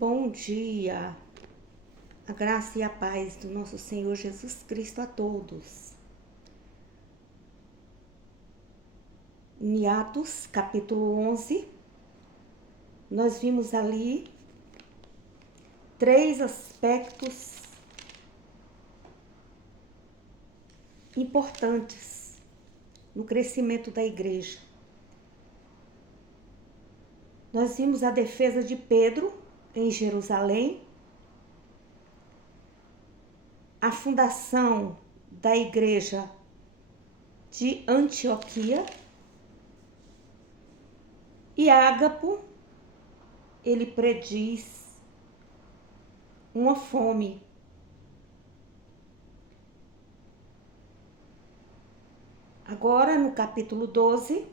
Bom dia, a graça e a paz do nosso Senhor Jesus Cristo a todos. Em Atos, capítulo 11, nós vimos ali 3 aspectos importantes no crescimento da igreja. Nós vimos a defesa de Pedro em Jerusalém, a fundação da igreja de Antioquia e Ágapo, ele prediz uma fome. Agora, no capítulo 12,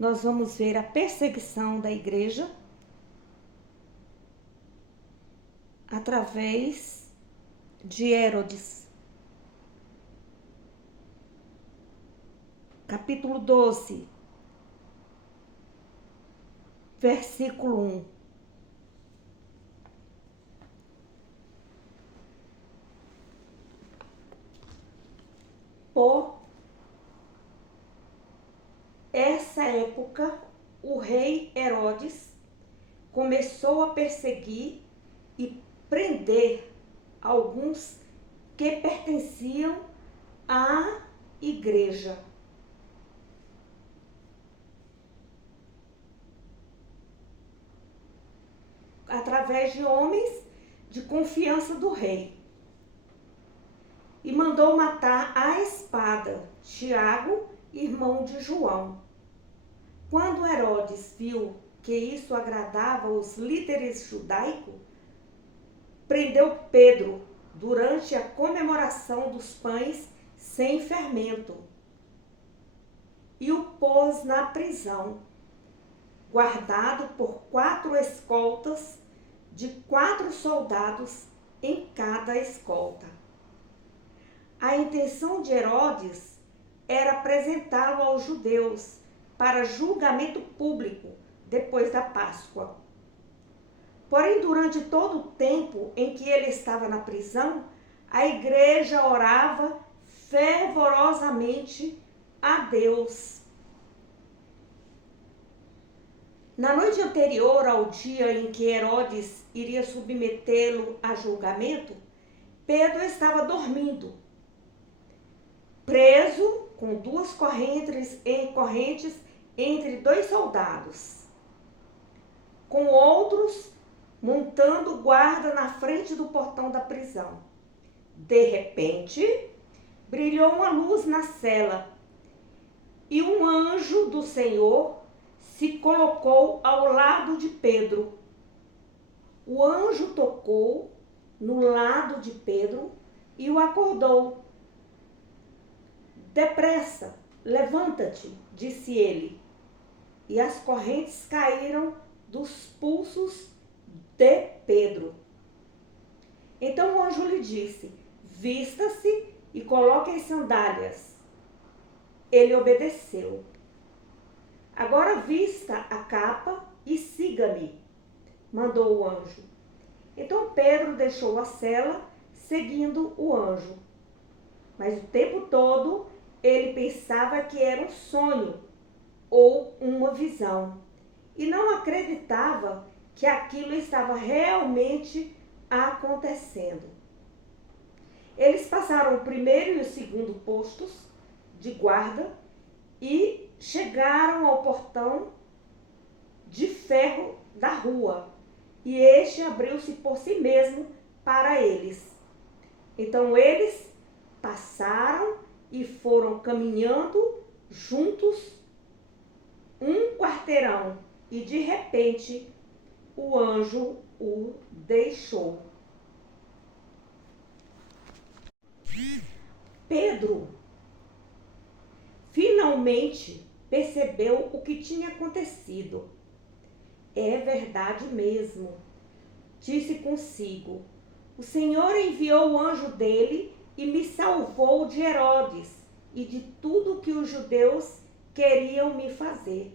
nós vamos ver a perseguição da igreja através de Herodes. Capítulo 12, versículo 1. Por essa época, o rei Herodes começou a perseguir e prender alguns que pertenciam à igreja. Através de homens de confiança do rei. E mandou matar à espada Tiago, irmão de João. Quando Herodes viu que isso agradava os líderes judaicos, prendeu Pedro durante a comemoração dos pães sem fermento e o pôs na prisão, guardado por 4 escoltas de 4 soldados em cada escolta. A intenção de Herodes era apresentá-lo aos judeus para julgamento público depois da Páscoa. Porém, durante todo o tempo em que ele estava na prisão, a igreja orava fervorosamente a Deus. Na noite anterior ao dia em que Herodes iria submetê-lo a julgamento, Pedro estava dormindo, preso com 2 correntes entre 2 soldados, com outros montando guarda na frente do portão da prisão. De repente, brilhou uma luz na cela e um anjo do Senhor se colocou ao lado de Pedro. O anjo tocou no lado de Pedro e o acordou. Depressa, levanta-te, disse ele. E as correntes caíram dos pulsos de Pedro. Então o anjo lhe disse: vista-se e coloque as sandálias. Ele obedeceu. Agora vista a capa e siga-me, mandou o anjo. Então Pedro deixou a cela, seguindo o anjo. Mas o tempo todo ele pensava que era um sonho ou uma visão, e não acreditava que aquilo estava realmente acontecendo. Eles passaram o primeiro e o segundo postos de guarda e chegaram ao portão de ferro da rua, e este abriu-se por si mesmo para eles. Então eles passaram e foram caminhando juntos 1 quarteirão, e de repente o anjo o deixou. Pedro finalmente percebeu o que tinha acontecido. É verdade mesmo, disse consigo. O Senhor enviou o anjo dele e me salvou de Herodes e de tudo que os judeus queriam me fazer.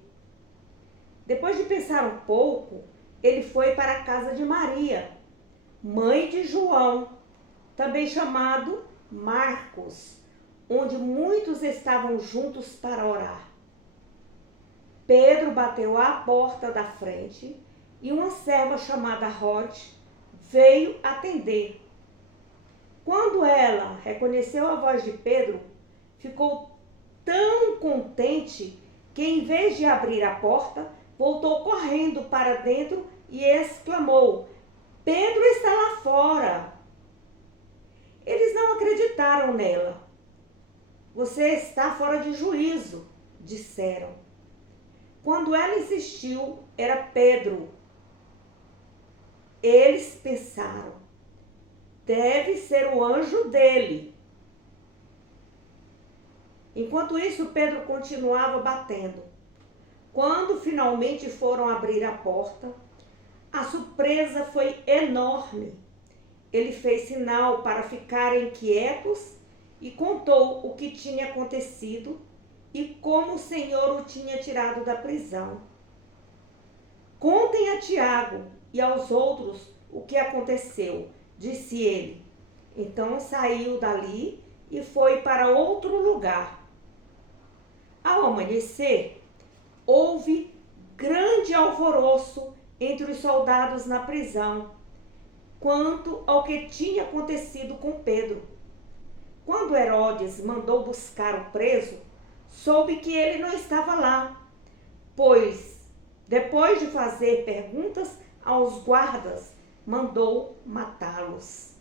Depois de pensar um pouco, ele foi para a casa de Maria, mãe de João, também chamado Marcos, onde muitos estavam juntos para orar. Pedro bateu à porta da frente e uma serva chamada Rod veio atender. Quando ela reconheceu a voz de Pedro, ficou tão contente que, em vez de abrir a porta, voltou correndo para dentro e exclamou: Pedro está lá fora. Eles não acreditaram nela. Você está fora de juízo, disseram. Quando ela insistiu, era Pedro. Eles pensaram: deve ser o anjo dele. Enquanto isso, Pedro continuava batendo. Quando finalmente foram abrir a porta, a surpresa foi enorme. Ele fez sinal para ficarem quietos e contou o que tinha acontecido e como o Senhor o tinha tirado da prisão. Contem a Tiago e aos outros o que aconteceu, disse ele. Então saiu dali e foi para outro lugar. Ao amanhecer, houve grande alvoroço entre os soldados na prisão, quanto ao que tinha acontecido com Pedro. Quando Herodes mandou buscar o preso, soube que ele não estava lá, pois, depois de fazer perguntas aos guardas, mandou matá-los.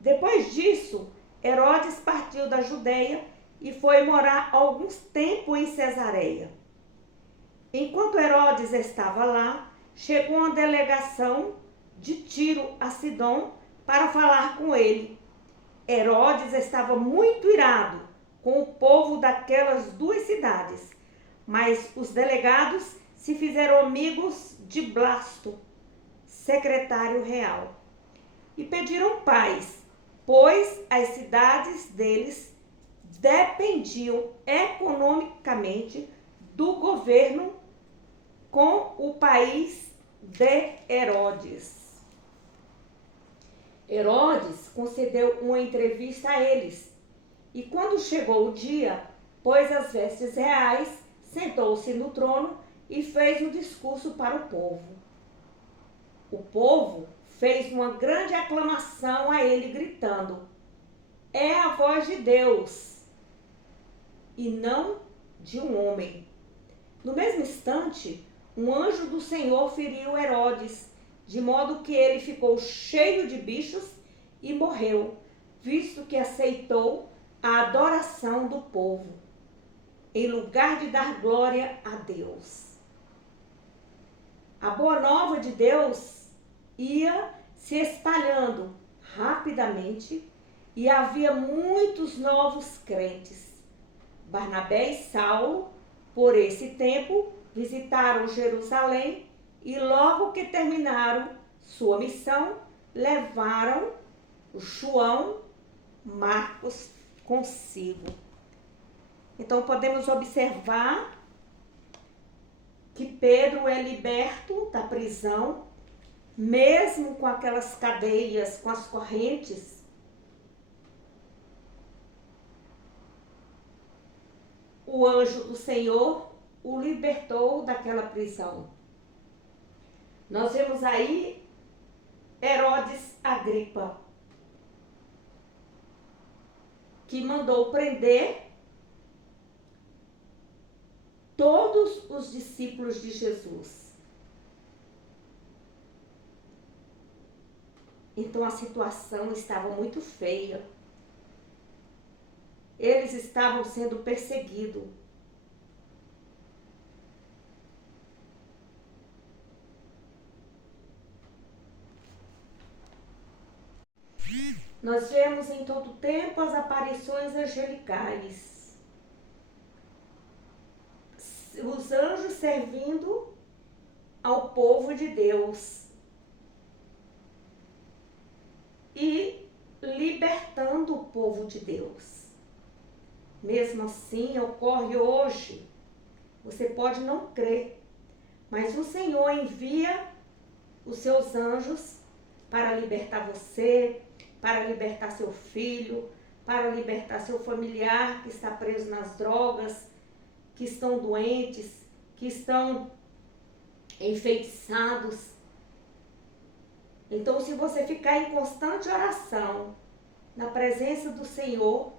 Depois disso, Herodes partiu da Judeia e foi morar algum tempo em Cesareia. Enquanto Herodes estava lá, chegou uma delegação de Tiro a Sidom para falar com ele. Herodes estava muito irado com o povo daquelas duas cidades, mas os delegados se fizeram amigos de Blasto, secretário real, e pediram paz, pois as cidades deles dependiam economicamente do governo com o país de Herodes. Herodes concedeu uma entrevista a eles e, quando chegou o dia, pôs as vestes reais, sentou-se no trono e fez um discurso para o povo. O povo fez uma grande aclamação a ele, gritando: é a voz de Deus e não de um homem. No mesmo instante, um anjo do Senhor feriu Herodes, de modo que ele ficou cheio de bichos e morreu, visto que aceitou a adoração do povo, em lugar de dar glória a Deus. A boa nova de Deus ia se espalhando rapidamente e havia muitos novos crentes. Barnabé e Saulo, por esse tempo, visitaram Jerusalém e, logo que terminaram sua missão, levaram João Marcos consigo. Então podemos observar que Pedro é liberto da prisão, mesmo com aquelas cadeias, com as correntes. O anjo do Senhor o libertou daquela prisão. Nós vemos aí Herodes Agripa, que mandou prender todos os discípulos de Jesus. Então a situação estava muito feia. Eles estavam sendo perseguidos. Nós vemos em todo tempo as aparições angelicais. Os anjos servindo ao povo de Deus e libertando o povo de Deus. Mesmo assim, ocorre hoje. Você pode não crer, Mas o Senhor envia os seus anjos para libertar você, para libertar seu filho, para libertar seu familiar que está preso nas drogas, que estão doentes, que estão enfeitiçados. Então, se você ficar em constante oração, na presença do Senhor,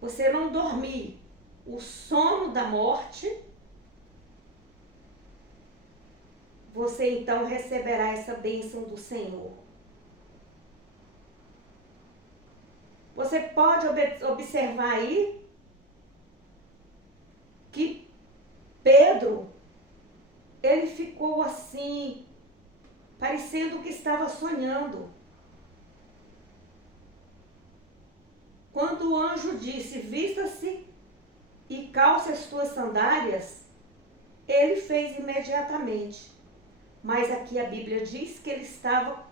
você não dormir o sono da morte, você então receberá essa bênção do Senhor. Você pode observar aí que Pedro, ele ficou assim, parecendo que estava sonhando. Quando o anjo disse, vista-se e calce as tuas sandálias, ele fez imediatamente. Mas aqui a Bíblia diz que ele estava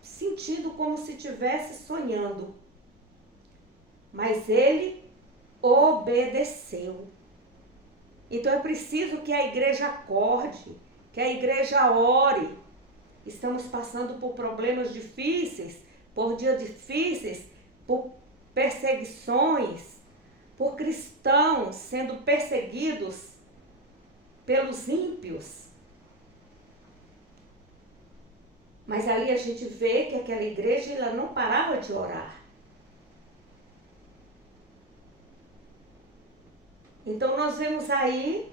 sentindo como se estivesse sonhando. Mas ele obedeceu. Então é preciso que a igreja acorde, que a igreja ore. Estamos passando por problemas difíceis, por dias difíceis, por perseguições, por cristãos sendo perseguidos pelos ímpios. Mas ali a gente vê que aquela igreja ela não parava de orar. Então nós vemos aí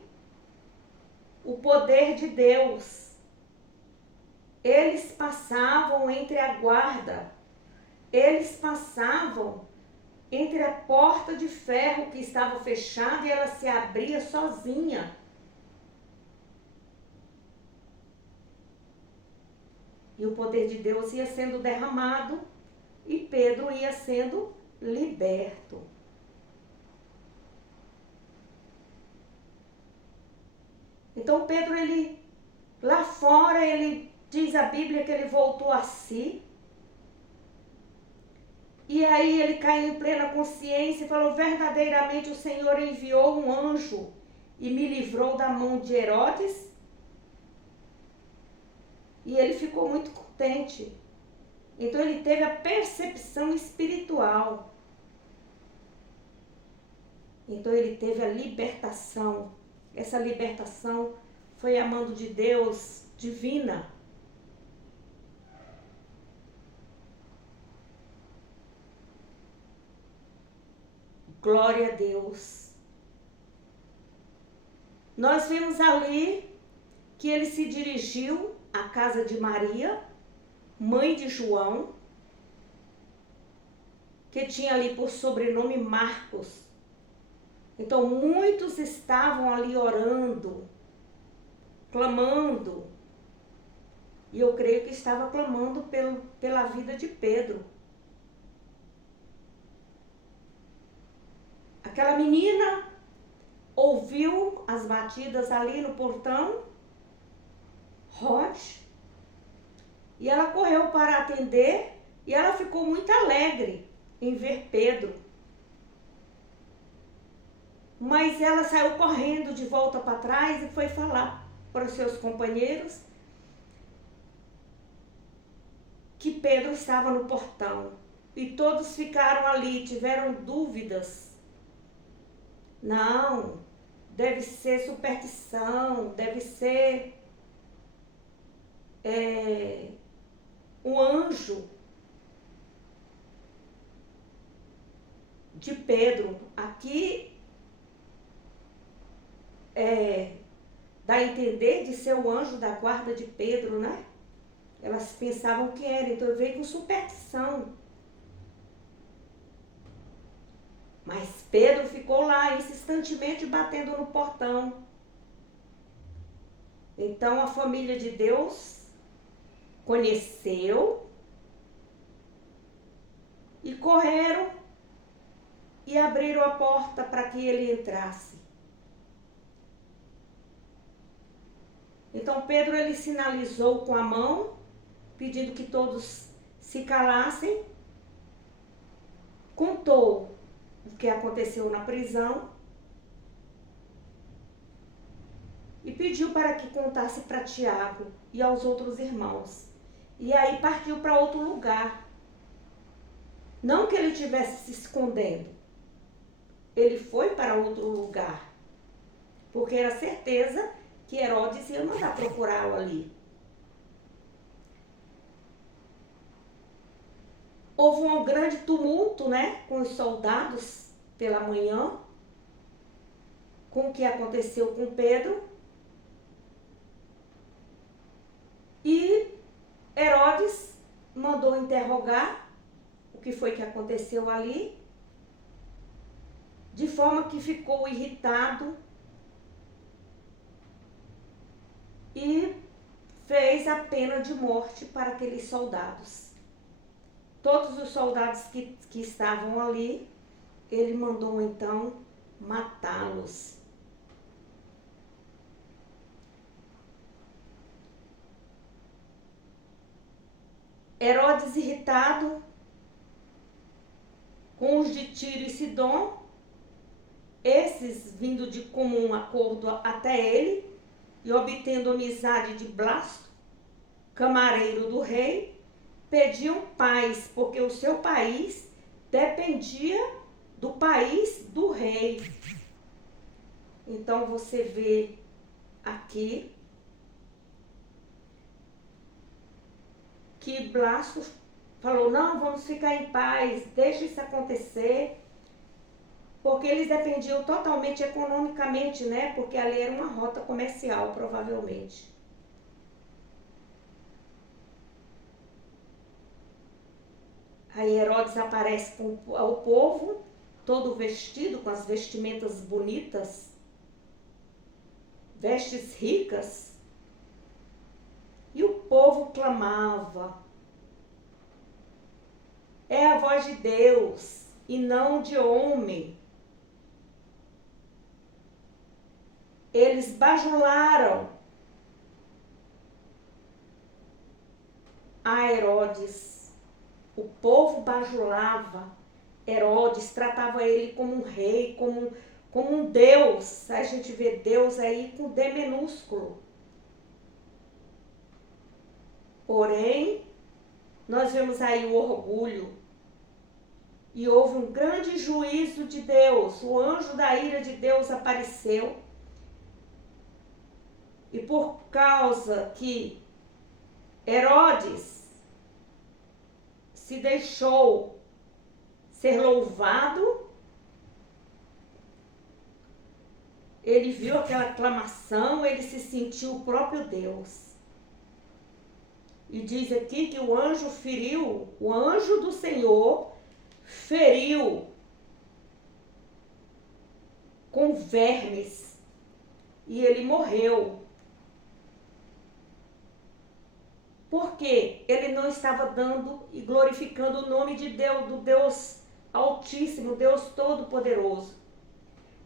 o poder de Deus. Eles passavam entre a guarda, eles passavam entre a porta de ferro que estava fechada e ela se abria sozinha. E o poder de Deus ia sendo derramado e Pedro ia sendo liberto. Então Pedro, ele lá fora, ele diz a Bíblia que ele voltou a si. E aí ele caiu em plena consciência e falou, verdadeiramente o Senhor enviou um anjo e me livrou da mão de Herodes. E ele ficou muito contente. Então ele teve a percepção espiritual. Então ele teve a libertação. Essa libertação foi a mão de Deus divina. Glória a Deus. Nós vimos ali que ele se dirigiu à casa de Maria, mãe de João, que tinha ali por sobrenome Marcos. Então muitos estavam ali orando, clamando. E eu creio que estava clamando pela vida de Pedro. Aquela menina ouviu as batidas ali no portão, Rod, e ela correu para atender e ela ficou muito alegre em ver Pedro. Mas ela saiu correndo de volta para trás e foi falar para os seus companheiros que Pedro estava no portão. E todos ficaram ali, tiveram dúvidas. Não, deve ser superstição, deve ser um anjo de Pedro. Aqui dá a entender de ser o anjo da guarda de Pedro, né? Elas pensavam que era, então veio com superstição. Mas Pedro ficou lá insistentemente batendo no portão. Então a família de Deus conheceu e correram e abriram a porta para que ele entrasse. Então Pedro ele sinalizou com a mão, pedindo que todos se calassem, contou o que aconteceu na prisão e pediu para que contasse para Tiago e aos outros irmãos. E aí partiu para outro lugar. Não que ele estivesse se escondendo. Ele foi para outro lugar, porque era certeza que Herodes ia mandar procurá-lo ali. Houve um grande tumulto, né, com os soldados pela manhã, com o que aconteceu com Pedro. E Herodes mandou interrogar o que foi que aconteceu ali, de forma que ficou irritado e fez a pena de morte para aqueles soldados. Todos os soldados que estavam ali, ele mandou então matá-los. Herodes, irritado com os de Tiro e Sidom, esses vindo de comum acordo até ele, e obtendo amizade de Blasto, camareiro do rei, pediam paz, porque o seu país dependia do país do rei. Então você vê aqui que Blasto falou, não, vamos ficar em paz, deixa isso acontecer, porque eles dependiam totalmente economicamente, né? Porque ali era uma rota comercial, provavelmente. Aí Herodes aparece com o povo, todo vestido, com as vestimentas bonitas, vestes ricas, e o povo clamava, é a voz de Deus e não de homem. Eles bajularam a Herodes. O povo bajulava Herodes, tratava ele como um rei, como um Deus. A gente vê Deus aí com D minúsculo. Porém, nós vemos aí o orgulho. E houve um grande juízo de Deus. O anjo da ira de Deus apareceu. E por causa que Herodes se deixou ser louvado, ele viu aquela aclamação, ele se sentiu o próprio Deus. E diz aqui que o anjo feriu, o anjo do Senhor feriu com vermes e ele morreu. Porque ele não estava dando e glorificando o nome de Deus, do Deus Altíssimo, Deus Todo-Poderoso.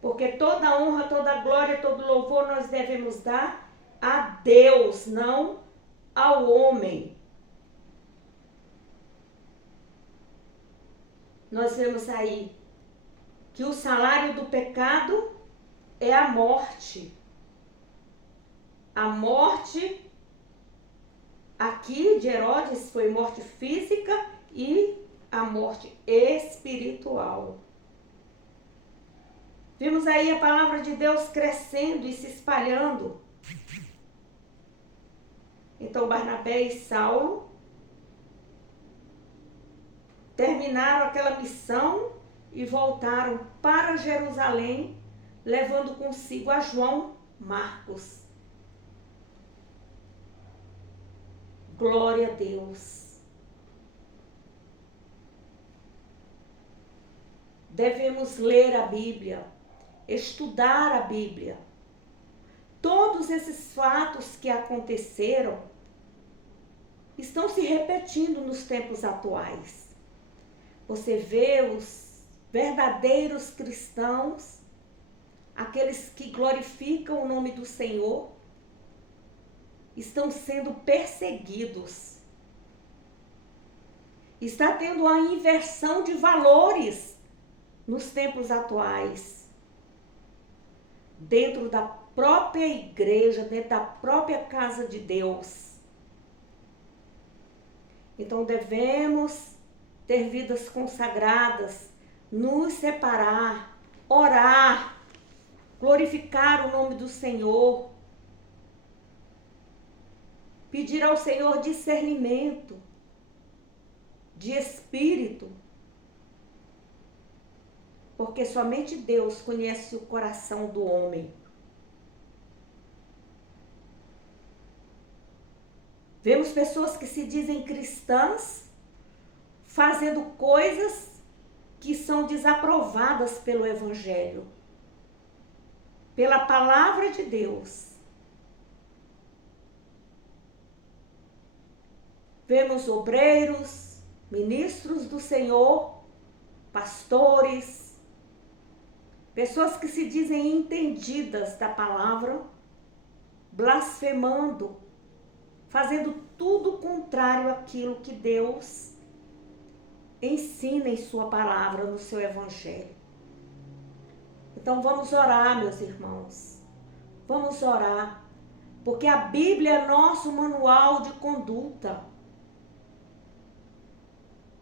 Porque toda honra, toda glória, todo louvor nós devemos dar a Deus, não ao homem. Nós vemos aí que o salário do pecado é a morte. A morte aqui de Herodes foi morte física e a morte espiritual. Vimos aí a palavra de Deus crescendo e se espalhando. Então Barnabé e Saulo terminaram aquela missão e voltaram para Jerusalém, levando consigo a João Marcos. Glória a Deus. Devemos ler a Bíblia, estudar a Bíblia. Todos esses fatos que aconteceram estão se repetindo nos tempos atuais. Você vê os verdadeiros cristãos, aqueles que glorificam o nome do Senhor, estão sendo perseguidos. Está tendo uma inversão de valores nos tempos atuais, dentro da própria igreja, dentro da própria casa de Deus. Então devemos ter vidas consagradas, nos separar, orar, glorificar o nome do Senhor, pedir ao Senhor discernimento de espírito, porque somente Deus conhece o coração do homem. Vemos pessoas que se dizem cristãs fazendo coisas que são desaprovadas pelo Evangelho, pela palavra de Deus. Vemos obreiros, ministros do Senhor, pastores, pessoas que se dizem entendidas da palavra, blasfemando, fazendo tudo contrário àquilo que Deus ensina em sua palavra, no seu evangelho. Então vamos orar, meus irmãos. Vamos orar, porque a Bíblia é nosso manual de conduta.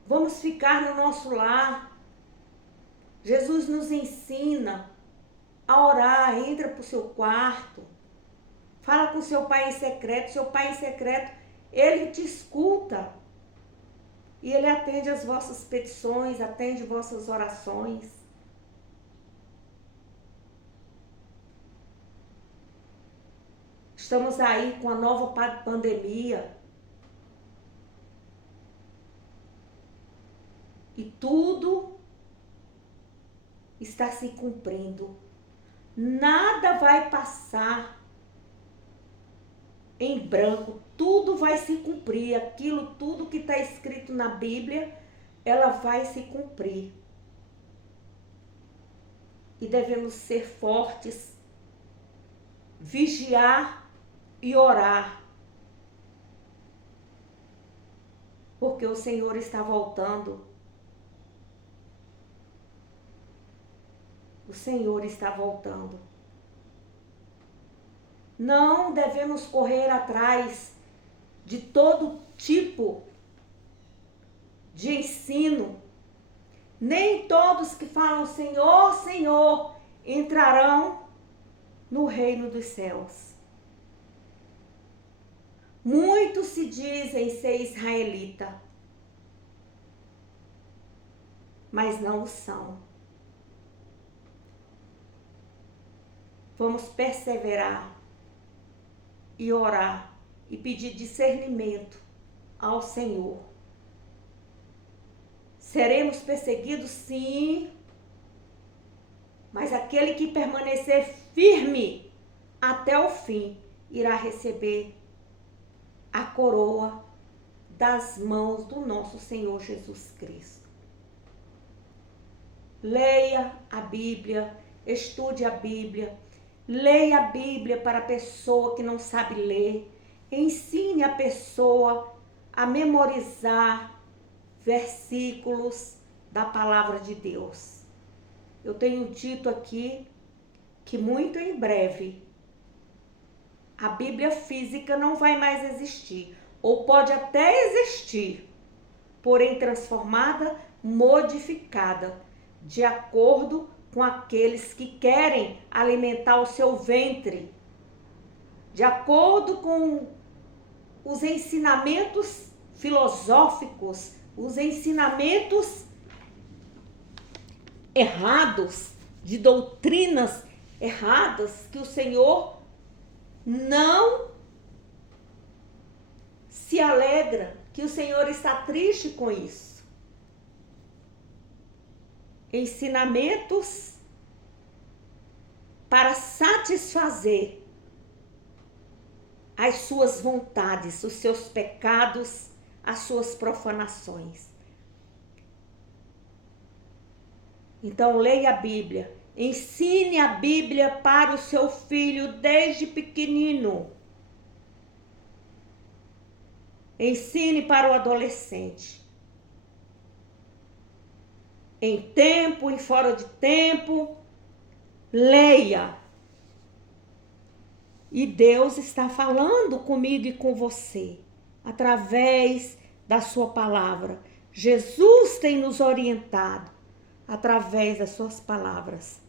Vamos ficar no nosso lar. Jesus nos ensina a orar. Entra para o seu quarto, fala com seu pai em secreto. Seu pai em secreto, ele te escuta. E ele atende as vossas petições, atende vossas orações. Estamos aí com a nova pandemia. E tudo está se cumprindo. Nada vai passar em branco. Tudo vai se cumprir. Aquilo, tudo que está escrito na Bíblia, ela vai se cumprir. E devemos ser fortes, vigiar e orar. Porque o Senhor está voltando. O Senhor está voltando. Não devemos correr atrás de todo tipo de ensino. Nem todos que falam Senhor, Senhor, entrarão no reino dos céus. Muitos se dizem ser israelita, mas não o são. Vamos perseverar e orar e pedir discernimento ao Senhor. Seremos perseguidos, sim, mas aquele que permanecer firme até o fim irá receber a coroa das mãos do nosso Senhor Jesus Cristo. Leia a Bíblia, estude a Bíblia. Leia a Bíblia para a pessoa que não sabe ler. Ensine a pessoa a memorizar versículos da palavra de Deus. Eu tenho dito aqui que muito em breve a Bíblia física não vai mais existir. Ou pode até existir, porém transformada, modificada, de acordo com aqueles que querem alimentar o seu ventre, de acordo com os ensinamentos filosóficos, os ensinamentos errados, de doutrinas erradas, que o Senhor não se alegra, que o Senhor está triste com isso. Ensinamentos para satisfazer as suas vontades, os seus pecados, as suas profanações. Então, leia a Bíblia. Ensine a Bíblia para o seu filho desde pequenino. Ensine para o adolescente. Em tempo e fora de tempo, leia. E Deus está falando comigo e com você, através da sua palavra. Jesus tem nos orientado através das suas palavras.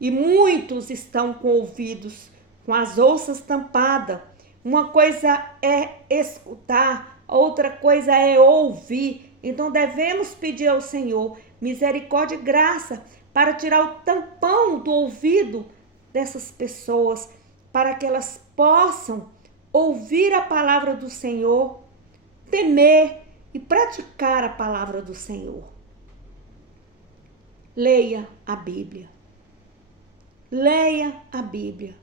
E muitos estão com ouvidos, com as ouças tampadas. Uma coisa é escutar, outra coisa é ouvir. Então devemos pedir ao Senhor misericórdia e graça para tirar o tampão do ouvido dessas pessoas, para que elas possam ouvir a palavra do Senhor, temer e praticar a palavra do Senhor. Leia a Bíblia. Leia a Bíblia.